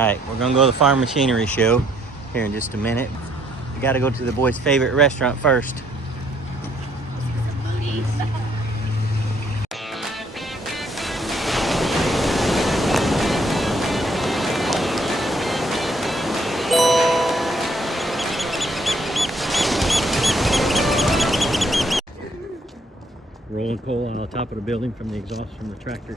Alright, we're gonna go to the farm machinery show here in just a minute. We gotta go to the boys' favorite restaurant first. Rolling pole on the top of the building from the exhaust from the tractors.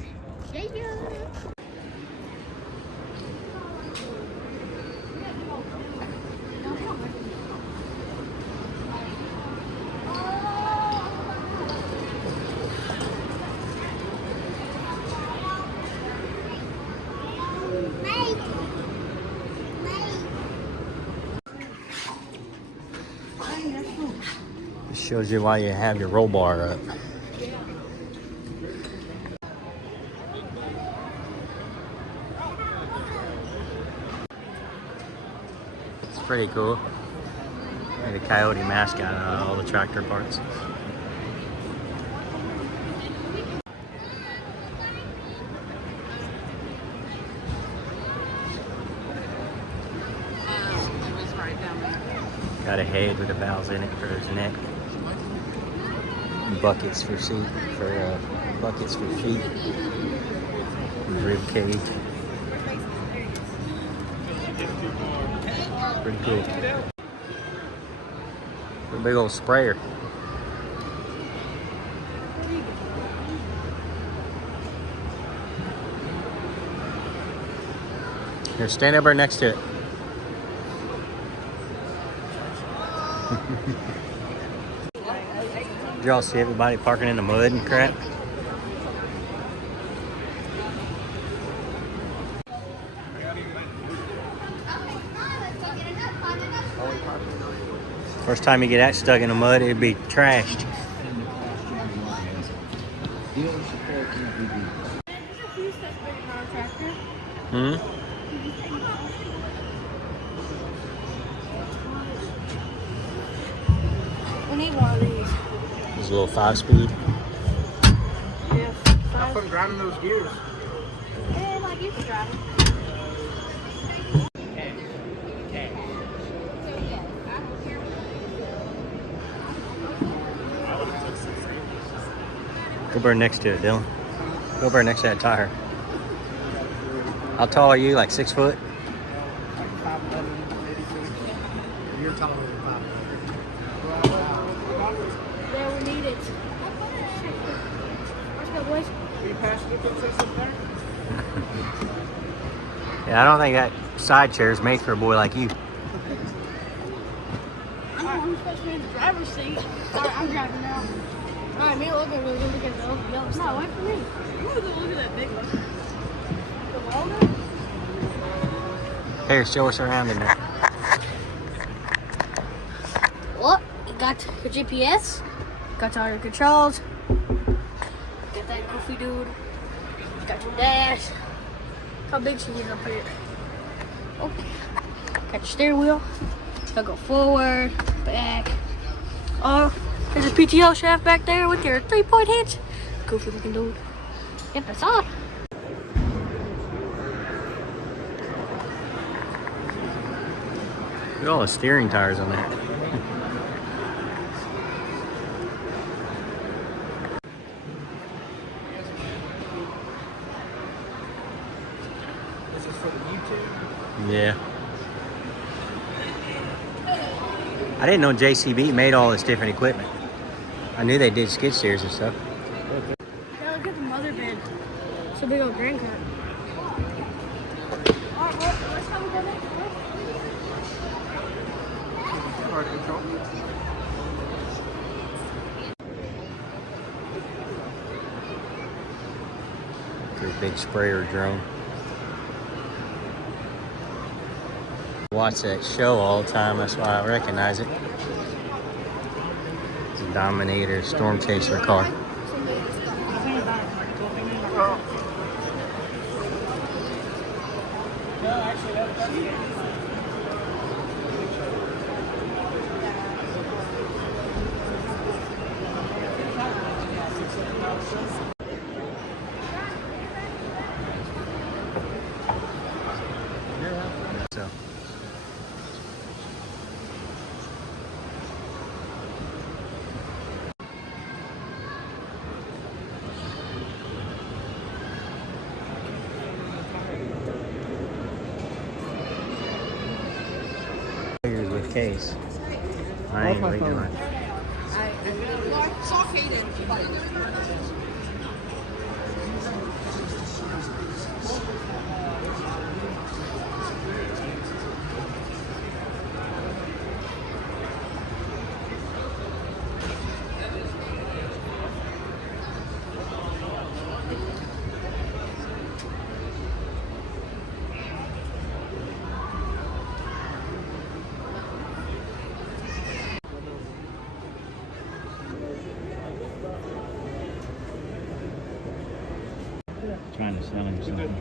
This shows you why you have your roll bar up. It's pretty cool. Made a coyote mascot out of all the tractor parts. Got a head with the valves in it for his neck. Buckets for feet. Rib cage. Pretty cool. A big old sprayer. Here, stand up right next to it. Did y'all see everybody parking in the mud and crap? First time you get that stuck in the mud, it'd be trashed. Hmm? We need one of these. There's a little 5-speed. Yeah, 5. How fun driving those gears? Yeah, like you can drive it. Go burn next to it, Dylan. Go burn next to that tire. How tall are you? Like 6 foot? Like 5'11", 80 feet. You're taller than 5'11". Yeah, we need it. Let's go, boys. Are you passing the princess up there? Yeah, I don't think that side chair is made for a boy like you. I'm supposed to be in the driver's seat. Alright, I'm driving now. Alright, me and Logan are going to look at the yellow stuff. No, wait for me. I'm going to go look at that big one. The welder? Here, show us around in there. Well, you got your GPS. Got all your controls. Got that goofy dude. You got your dash. How big she is up here? Okay. Got your steering wheel. You'll go forward, back. Oh, there's a PTO shaft back there with your 3-point hitch. Goofy looking dude. Yep, that's all. Look at all the steering tires on there. This is for the YouTube. Yeah. I didn't know JCB made all this different equipment. I knew they did skid steers and stuff. Yeah, look at the mother bed. It's a big old grand car. Alright, well, let's have a go next. Hard control. Pretty big sprayer drone. Watch that show all the time, that's why I recognize it. It's a Dominator Storm Chaser car. So. With case. I ain't waiting on it. Trying to sell him something.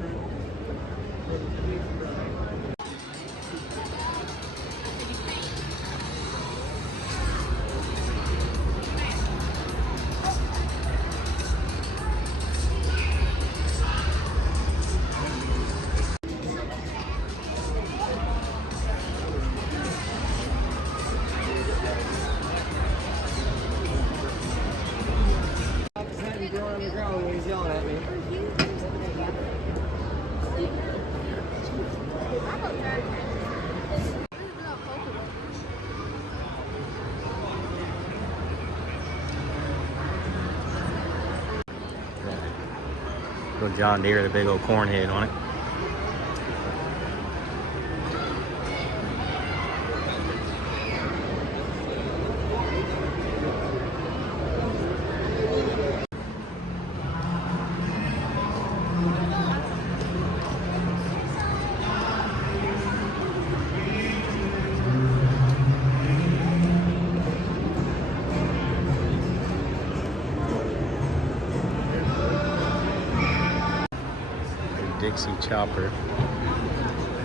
Little John Deere, the big old corn head on it. Dixie chopper,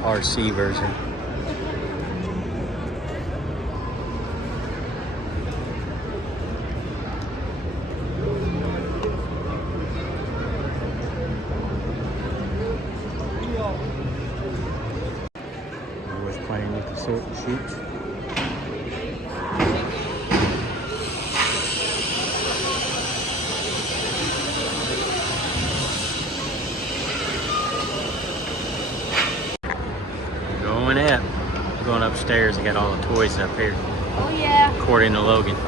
RC version. Always playing with the silk shoots. Going upstairs, I got all the toys up here. Oh yeah. According to Logan. You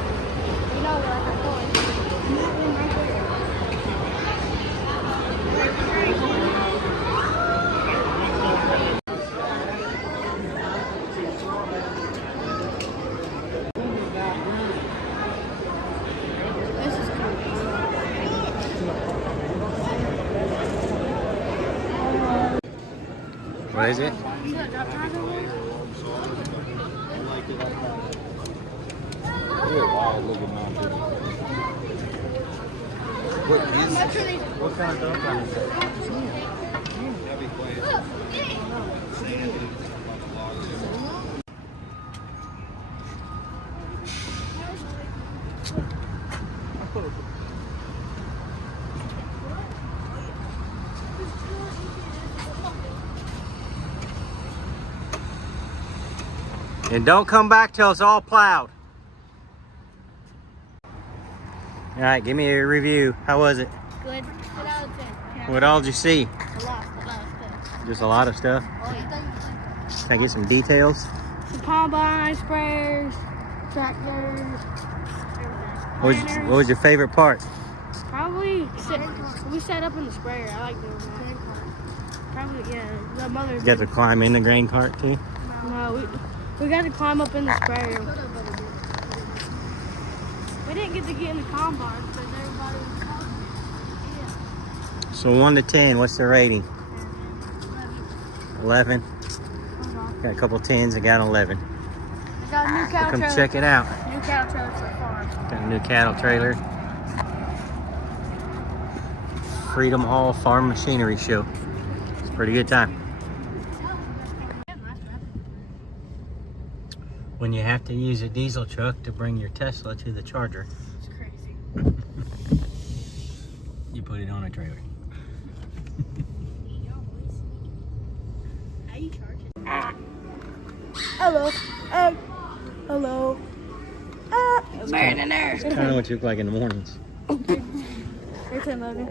know what I This is cool. What is it? What kind of dump is that? And don't come back till it's all plowed. All right, give me a review. How was it? Good. Good out of 10. What all did you see? A lot of stuff. Just a lot of stuff. Oh yeah. Can I get some details? Some combine, sprayers, tractors, everything. What was your favorite part? Probably we set up in the sprayer. I like doing that. Probably yeah. The mother's. You got to climb in the grain cart too? No, we got to climb up in the sprayer. We didn't get to get in the combine because everybody was talking. Yeah. So 1 to 10, what's the rating? 11. Got a couple 10s. I got an 11. I got a new cattle Come trailer. check it out. New cattle trailer for the farm. Got a new cattle trailer. Freedom Hall Farm Machinery Show. It's a pretty good time. When you have to use a diesel truck to bring your Tesla to the charger, It's crazy. you put it on a trailer. How you charge it? Hello. Hello. Bird in there. It's kind of what you look like in the mornings. Here's him, Logan.